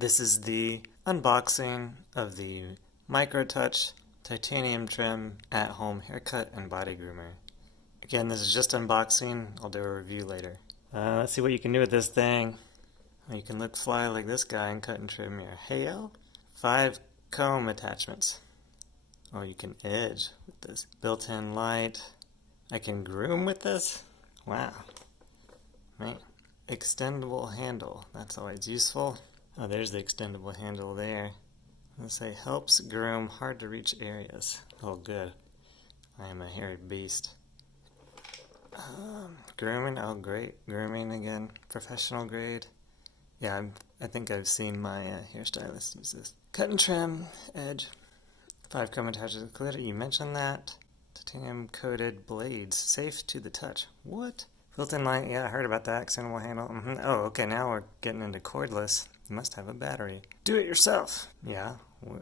This is the unboxing of the Micro Touch Titanium Trim at-home haircut and body groomer. Again, this is just unboxing. I'll do a review later. Let's see what you can do with this thing. You can look fly like this guy and cut and trim your hair. 5 comb attachments. Oh, you can edge with this. Built-in light. I can groom with this? Wow. Man. Extendable handle. That's always useful. Oh, there's the extendable handle there. Let's say helps groom hard to reach areas. Oh, good. I am a hairy beast. Grooming. Oh, great. Grooming again. Professional grade. Yeah, I think I've seen my hairstylist use this. Cut and trim. Edge. 5 comb attachments with glitter. You mentioned that. Titanium coated blades. Safe to the touch. What? Built-in light. Yeah, I heard about that. Extendable handle. Oh, okay. Now we're getting into cordless. You must have a battery. Do it yourself. Yeah. Wait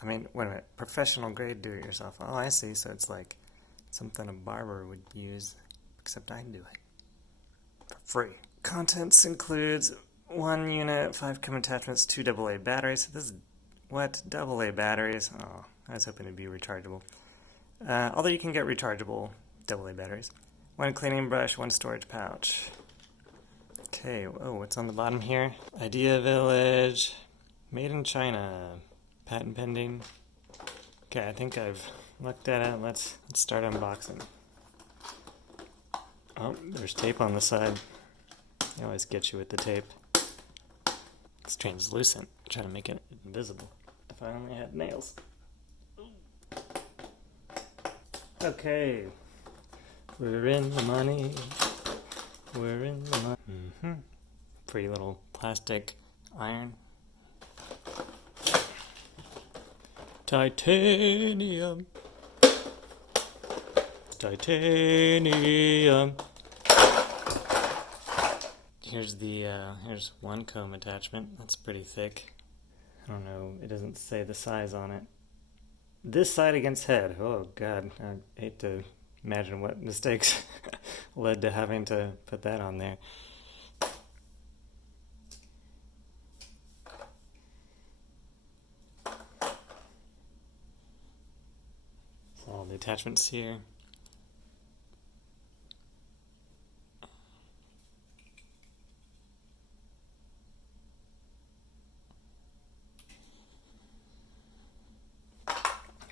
a minute. Professional grade do it yourself. Oh, I see. So it's like something a barber would use, except I do it for free. Contents includes 1 unit, 5 comb attachments, 2 AA batteries. This is what? AA batteries? Oh, I was hoping it'd be rechargeable. Although you can get rechargeable AA batteries. 1 cleaning brush, 1 storage pouch. Okay, oh, what's on the bottom here? Idea Village, made in China, patent pending. Okay, I think I've looked at it. Let's start unboxing. Oh, there's tape on the side. They always get you with the tape. It's translucent. Try to make it invisible. If I only had nails. Okay, we're in the money. We're in the money. Pretty little plastic iron. Titanium. Titanium. Here's 1 comb attachment. That's pretty thick. I don't know, it doesn't say the size on it. This side against head. Oh god, I hate to imagine what mistakes led to having to put that on there. So all the attachments here.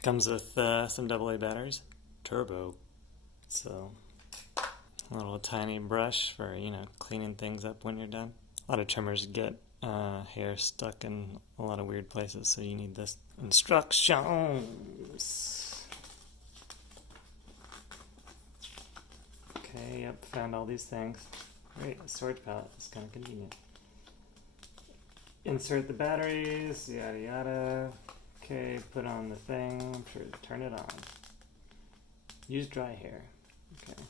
Comes with some AA batteries. Turbo. So, a little tiny brush for, cleaning things up when you're done. A lot of trimmers get hair stuck in a lot of weird places, so you need this. Instructions. Okay, yep, found all these things. Great, a storage palette. It's kind of convenient. Insert the batteries, yada yada. Okay, put on the thing. I'm sure to turn it on. Use dry hair. Okay.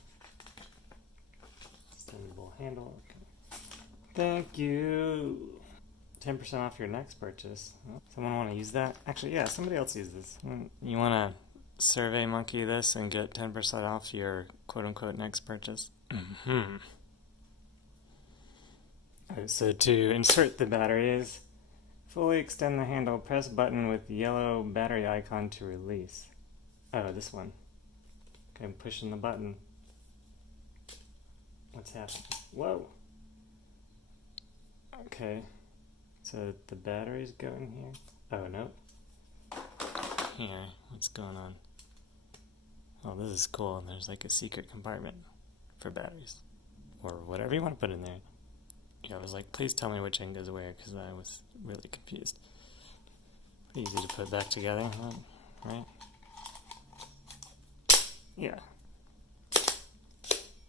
Extendable handle. Okay. Thank you. 10% off your next purchase. Oh, someone want to use that? Actually, yeah, somebody else use this. You want to survey monkey this and get 10% off your quote-unquote next purchase? Alright, so to insert the batteries, fully extend the handle, press button with yellow battery icon to release. Oh, this one. Okay, I'm pushing the button. What's happening? Whoa! Okay, so the batteries go in here? Oh, nope. Here, what's going on? Oh, this is cool. There's like a secret compartment for batteries. Or whatever you want to put in there. Yeah, I was like, please tell me which end goes where, because I was really confused. Easy to put back together, right? Yeah.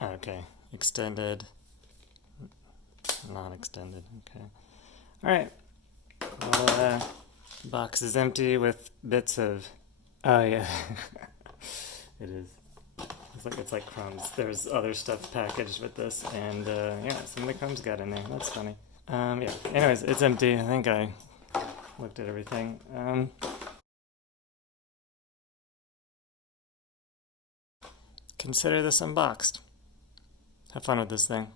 Okay, extended, non-extended, okay. Alright, well, box is empty with bits of, oh yeah, it is. It's like crumbs. There's other stuff packaged with this, and yeah, some of the crumbs got in there. That's funny. Yeah, anyways, it's empty. I think I looked at everything. Consider this unboxed. Have fun with this thing.